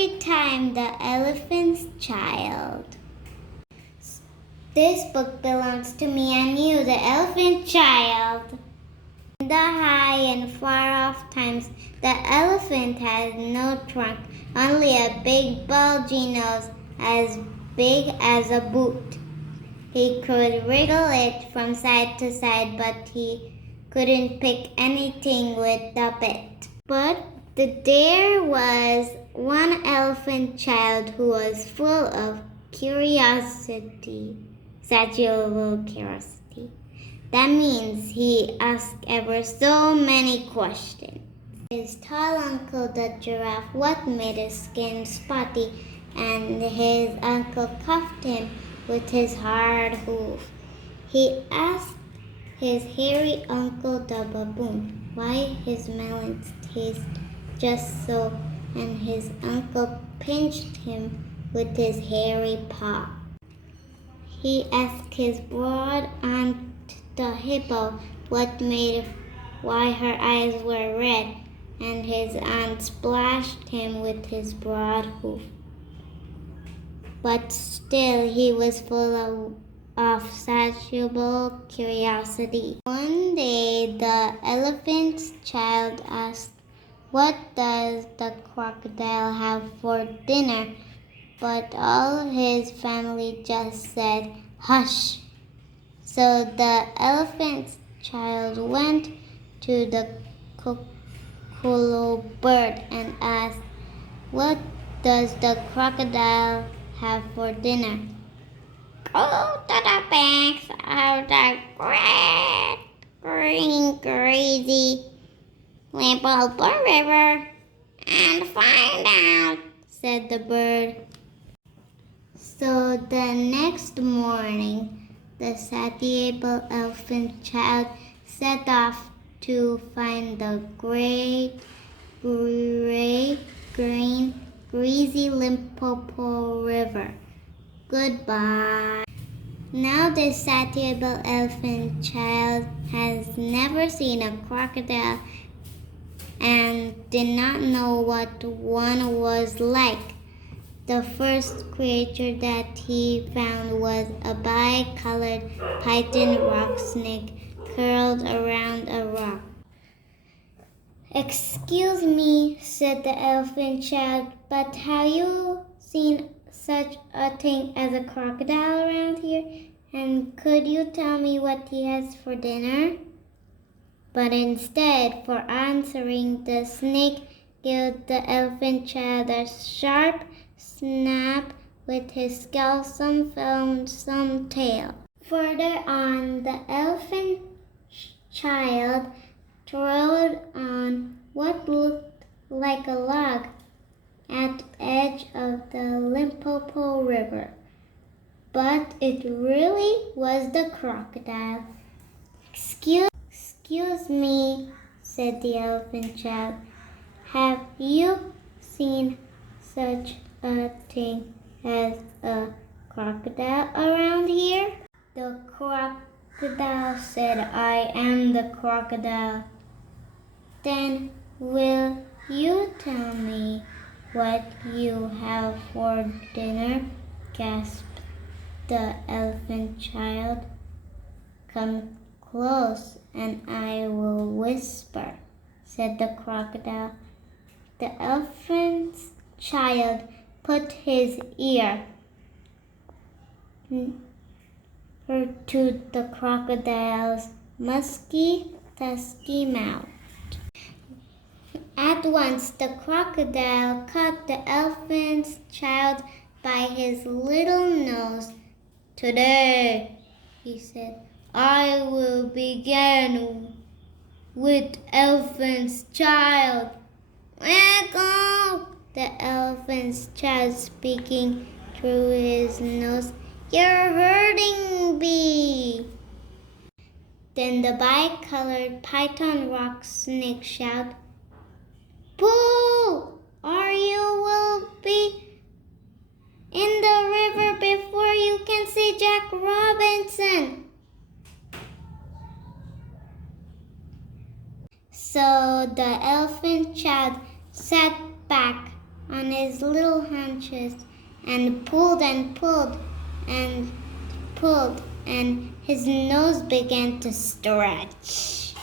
Storytime: The Elephant's Child. This book belongs to me and you, the elephant child. In the high and far-off times, the elephant had no trunk, only a big bulgy nose as big as a boot. He could wriggle it from side to side, but he couldn't pick anything with the bit. But there was one elephant child who was full of curiosity, satiable curiosity. That means he asked ever so many questions. His tall uncle, the giraffe, what made his skin spotty, and his uncle cuffed him with his hard hoof. He asked his hairy uncle, the baboon, why his melons taste just so, and his uncle pinched him with his hairy paw. He asked his broad aunt, the hippo, why her eyes were red, and his aunt splashed him with his broad hoof. But still he was full of satiable curiosity. One day the elephant's child asked, what does the crocodile have for dinner? But all his family just said, hush. So the elephant's child went to the kookoolau bird and asked, what does the crocodile have for dinner? Go to the banks of the great green crazy Limpopo River and find out, said the bird. So the next morning, the satiable elephant child set off to find the great green greasy Limpopo River. Goodbye. Now the satiable elephant child has never seen a crocodile and did not know what one was like. The first creature that he found was a bicolored python rock snake curled around a rock. Excuse me, said the elephant child, but have you seen such a thing as a crocodile around here? And could you tell me what he has for dinner? But instead, for answering, the snake gave the elephant child a sharp snap with his scalp, some tail. Further on, the elephant child trod on what looked like a log at the edge of the Limpopo River. But it really was the crocodile. Excuse me, said the elephant child. Have you seen such a thing as a crocodile around here? The crocodile said, I am the crocodile. Then will you tell me what you have for dinner? Gasped the elephant child. Come close and I will whisper, said the crocodile. The elephant's child put his ear to the crocodile's musky, tusky mouth. At once the crocodile caught the elephant's child by his little nose. Today, he said, I will begin with elephant's child. Wiggle! The elephant's child speaking through his nose. You're hurting me. Then the bicolored python rock snake shouted, Pull, or you will be in the river before you can see Jack Robinson. So the elephant child sat back on his little haunches and pulled and pulled and pulled, and his nose began to stretch.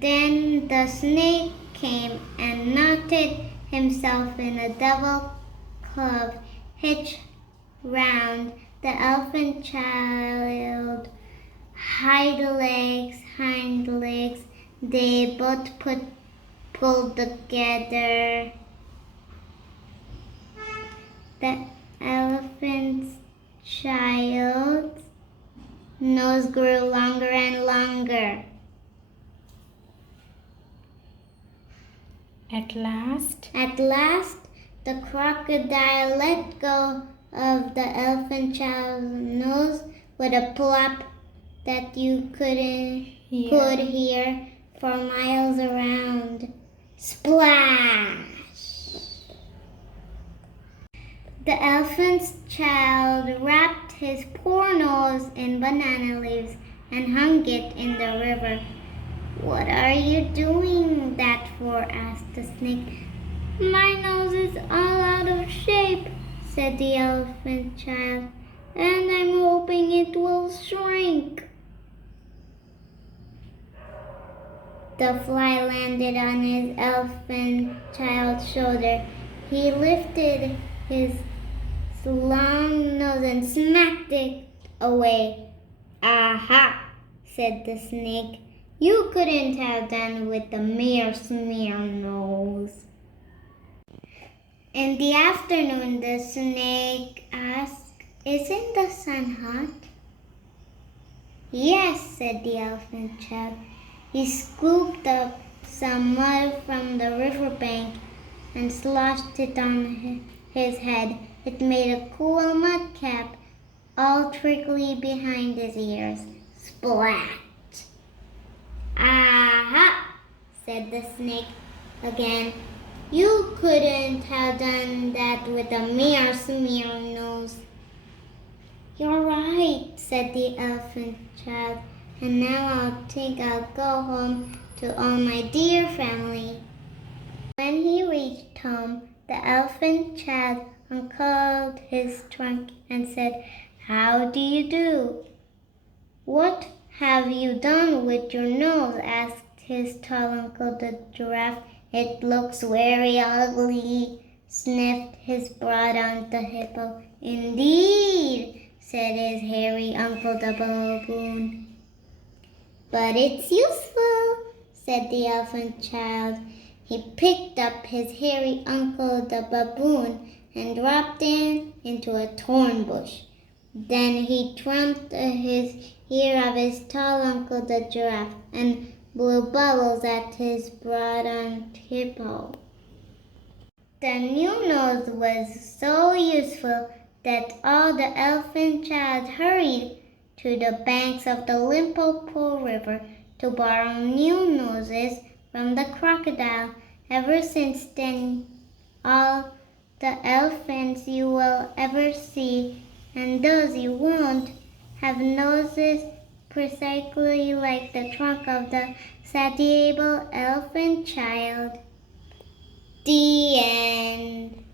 Then the snake came and knotted himself in a double club hitched round the elephant child. Hind legs, they both pulled together. The elephant's child's nose grew longer and longer. At last, the crocodile let go of the elephant child's nose with a plop that you could hear for miles around. Splash! The elephant's child wrapped his poor nose in banana leaves and hung it in the river. "What are you doing that for?" asked the snake. "My nose is all out of shape," said the elephant child, "and I'm hoping it will shrink." The fly landed on his elephant child's shoulder. He lifted his long nose and smacked it away. "Aha!" said the snake. "You couldn't have done with a mere smear nose." In the afternoon, the snake asked, "Isn't the sun hot?" "Yes," said the elephant child. He scooped up some mud from the riverbank and sloshed it on his head. It made a cool mud cap, all trickly behind his ears. Splat! "Aha!" said the snake again. "You couldn't have done that with a mere smear nose." "You're right," said the elephant child. "And now I think I'll go home to all my dear family." When he reached home, the elephant child uncurled his trunk and said, "How do you do?" "What have you done with your nose?" asked his tall uncle the giraffe. "It looks very ugly," sniffed his broad aunt the hippo. "Indeed," said his hairy uncle the baboon. "But it's useful," said the elephant child. He picked up his hairy uncle the baboon and dropped him into a thorn bush. Then he trumped his ear of his tall uncle the giraffe and blew bubbles at his broad aunt hippo. The new nose was so useful that all the elephant child hurried to the banks of the Limpopo River to borrow new noses from the crocodile. Ever since then, all the elephants you will ever see, and those you won't, have noses precisely like the trunk of the satiable elephant child. The end.